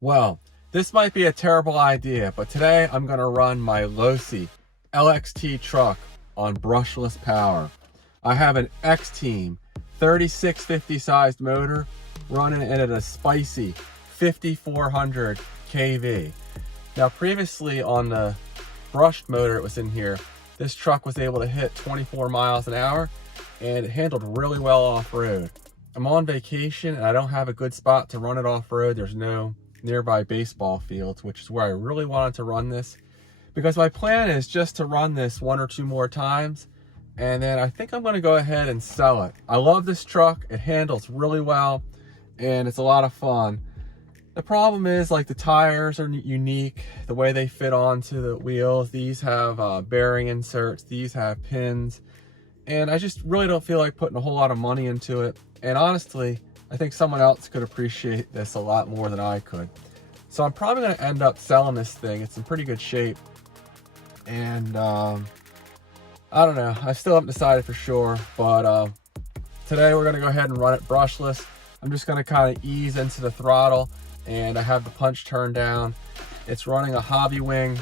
Well, this might be a terrible idea, but today I'm going to run my Losi LXT truck on brushless power. I have an XTeam 3650 sized motor running it at a spicy 5400 kV. Now previously on the brushed motor it was in here, this truck was able to hit 24 miles an hour and it handled really well off-road. I'm on vacation and I don't have a good spot to run it off-road. There's no nearby baseball fields, which is where I really wanted to run this, because my plan is just to run this 1 or 2 more times and then I think I'm going to go ahead and sell it. I love this truck. It handles really well and it's a lot of fun. The problem is, like, the tires are unique, the way they fit onto the wheels. These have bearing inserts, these have pins, and I just really don't feel like putting a whole lot of money into it. And honestly, I think someone else could appreciate this a lot more than I could. So I'm probably going to end up selling this thing. It's in pretty good shape. And I don't know. I still haven't decided for sure. But today we're going to go ahead and run it brushless. I'm just going to kind of ease into the throttle. And I have the punch turned down. It's running a Hobby Wing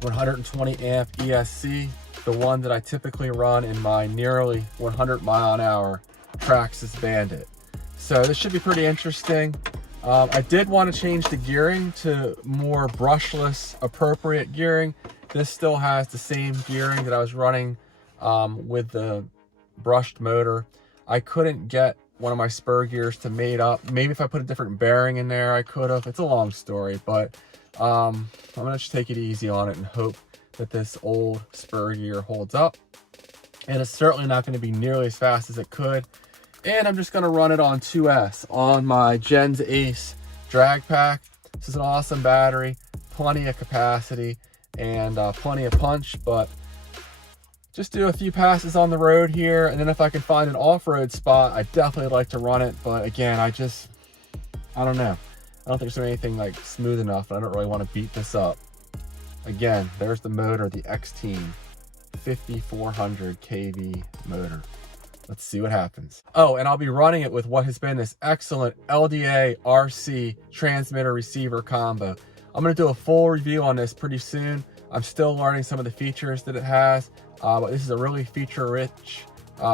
120 amp ESC, the one that I typically run in my nearly 100 mile an hour Traxxas Bandit. So this should be pretty interesting. I did want to change the gearing to more brushless appropriate gearing. This still has the same gearing that I was running with the brushed motor. I couldn't get one of my spur gears to mate up. Maybe if I put a different bearing in there, I could have. It's a long story, but I'm gonna just take it easy on it and hope that this old spur gear holds up. And it's certainly not gonna be nearly as fast as it could. And I'm just gonna run it on 2S on my Gens Ace drag pack. This is an awesome battery, plenty of capacity, and plenty of punch, but just do a few passes on the road here, and then if I can find an off-road spot, I definitely like to run it. But again, I don't know. I don't think there's anything like smooth enough, and I don't really want to beat this up. Again, there's the motor, the XTeam 5400 kV motor. Let's see what happens. Oh, and I'll be running it with what has been this excellent LDA RC transmitter receiver combo. I'm going to do a full review on this pretty soon. I'm still learning some of the features that it has. But this is a really feature-rich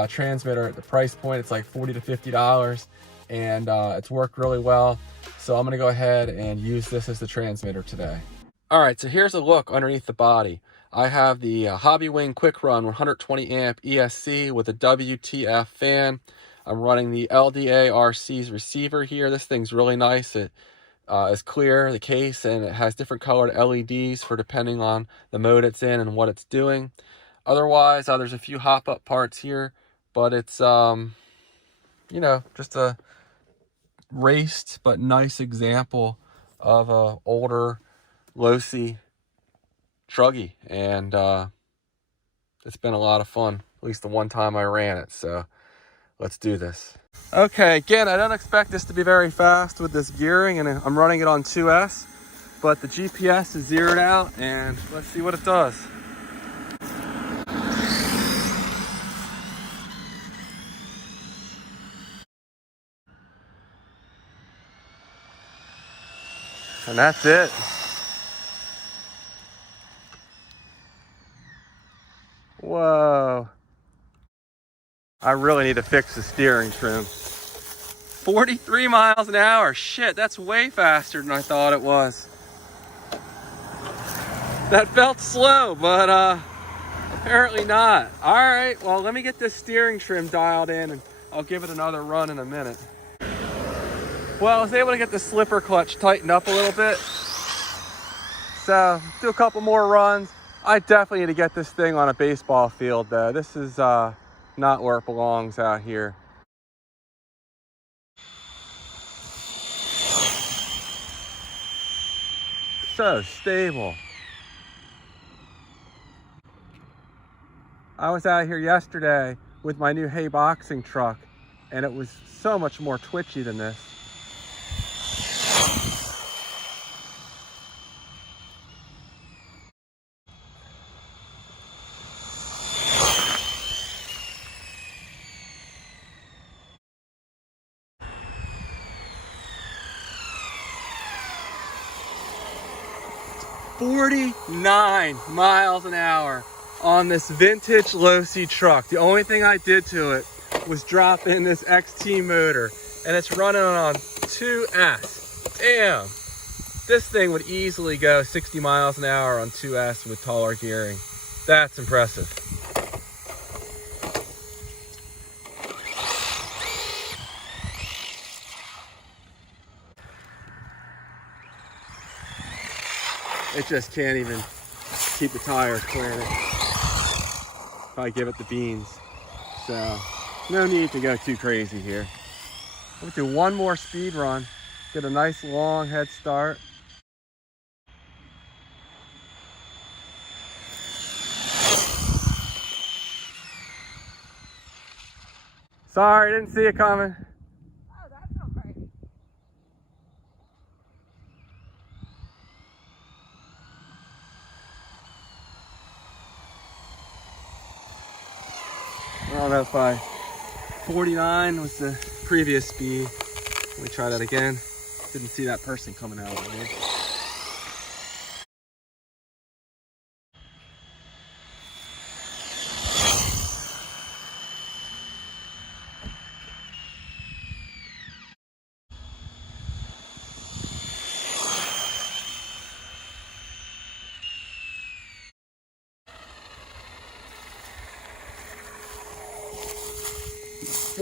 transmitter. At the price point, it's like $40 to $50, and it's worked really well. So I'm going to go ahead and use this as the transmitter today. All right, so here's a look underneath the body. I have the Hobby Wing Quick Run 120 amp ESC with a WTF fan. I'm running the LDA RC's receiver here. This thing's really nice. It is clear, the case, and it has different colored LEDs for depending on the mode it's in and what it's doing. Otherwise, there's a few hop-up parts here, but it's, you know, just a raced but nice example of a older Losi truggy, and it's been a lot of fun, at least the one time I ran it, so let's do this. Okay, again, I don't expect this to be very fast with this gearing, and I'm running it on 2S, but the GPS is zeroed out, and let's see what it does. And that's it. Whoa. I really need to fix the steering trim. 43 miles an hour. Shit, that's way faster than I thought it was. That felt slow, but apparently not. All right, well, let me get this steering trim dialed in and I'll give it another run in a minute. Well, I was able to get the slipper clutch tightened up a little bit. So, do a couple more runs. I definitely need to get this thing on a baseball field though. This is not where it belongs out here. So stable. I was out here yesterday with my new hay boxing truck and it was so much more twitchy than this. 49 miles an hour on this vintage Losi truck. The only thing I did to it was drop in this XT motor, and it's running on 2S. Damn, this thing would easily go 60 miles an hour on 2S with taller gearing. That's impressive. It just can't even keep the tires planted if I give it the beans. So no need to go too crazy here. We'll do one more speed run, get a nice long head start. Sorry, didn't see it coming. Oh, that's all right. I don't know if 49 was the previous speed. Let me try that again. Didn't see that person coming out of there.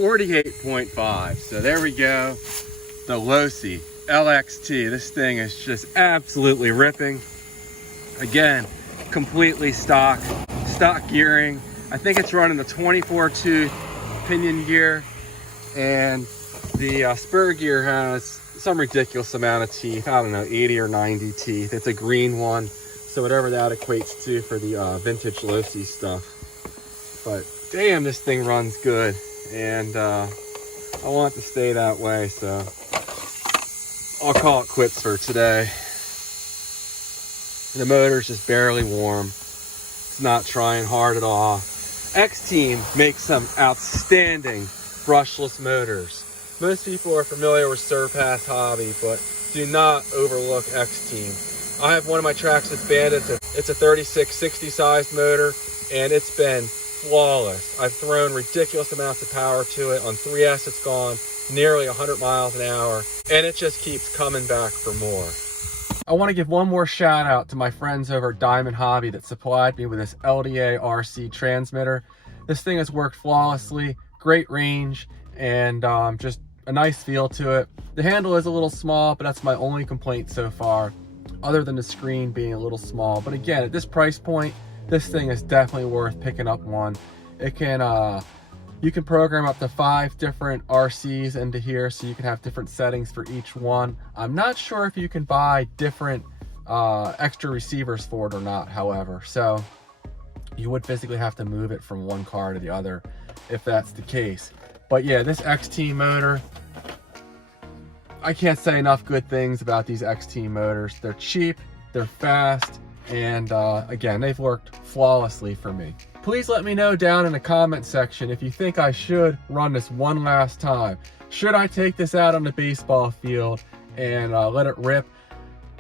.5. So there we go. The Losi LXT. This thing is just absolutely ripping. Again, completely stock gearing. I think it's running the 24 tooth pinion gear, and the spur gear has some ridiculous amount of teeth. I don't know, 80 or 90 teeth. It's a green one, so whatever that equates to for the vintage Losi stuff. But damn, this thing runs good, and I want it to stay that way, so I'll call it quits for today. The motor's just barely warm. It's not trying hard at all. XTeam makes some outstanding brushless motors. Most people are familiar with Surpass Hobby, but do not overlook XTeam. I have one of my Traxxas Bandits. It's a 3660 size motor, and it's been flawless. I've thrown ridiculous amounts of power to it. On 3S, it's gone nearly 100 miles an hour, and it just keeps coming back for more. I want to give one more shout out to my friends over at Diamond Hobby that supplied me with this LDA RC transmitter. This thing has worked flawlessly, great range, and just a nice feel to it. The handle is a little small, but that's my only complaint so far, other than the screen being a little small. But again, at this price point, this thing is definitely worth picking up one. It can, you can program up to 5 different RCs into here, so you can have different settings for each one. I'm not sure if you can buy different extra receivers for it or not, however. So you would physically have to move it from one car to the other if that's the case. But yeah, this XT motor, I can't say enough good things about these XT motors. They're cheap, they're fast, and again, they've worked flawlessly for me. Please let me know down in the comment section if you think I should run this one last time. Should I take this out on the baseball field and let it rip?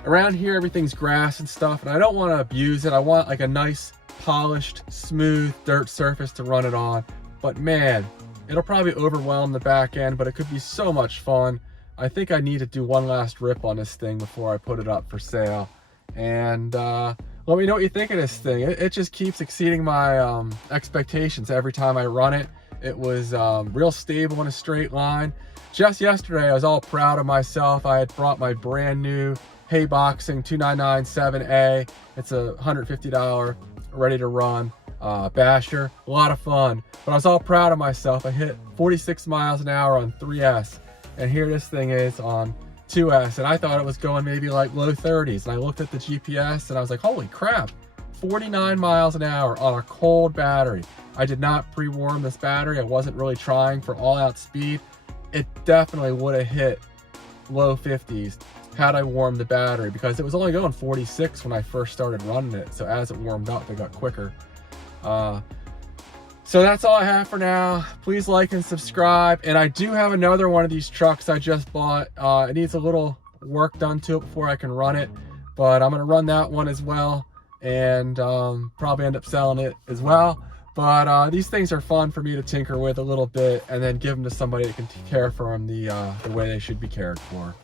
Around here, everything's grass and stuff, and I don't want to abuse it. I want like a nice, polished, smooth dirt surface to run it on. But man, it'll probably overwhelm the back end, but it could be so much fun. I think I need to do one last rip on this thing before I put it up for sale. And let me know what you think of this thing. It just keeps exceeding my expectations every time I run it. It was real stable in a straight line. Just yesterday, I was all proud of myself. I had brought my brand new Hey Boxing 2997A. It's a $150 ready to run basher. A lot of fun. But I was all proud of myself. I hit 46 miles an hour on 3S. And here this thing is on 2S, and I thought it was going maybe like low 30s, and I looked at the GPS and I was like, holy crap, 49 miles an hour on a cold battery. I did not pre-warm this battery. I wasn't really trying for all-out speed. It definitely would have hit low 50s had I warmed the battery, because it was only going 46 when I first started running it. So as it warmed up, it got quicker. So that's all I have for now. Please like and subscribe. And I do have another one of these trucks I just bought. It needs a little work done to it before I can run it. but I'm gonna run that one as well, and probably end up selling it as well. But these things are fun for me to tinker with a little bit, and then give them to somebody that can care for them the way they should be cared for.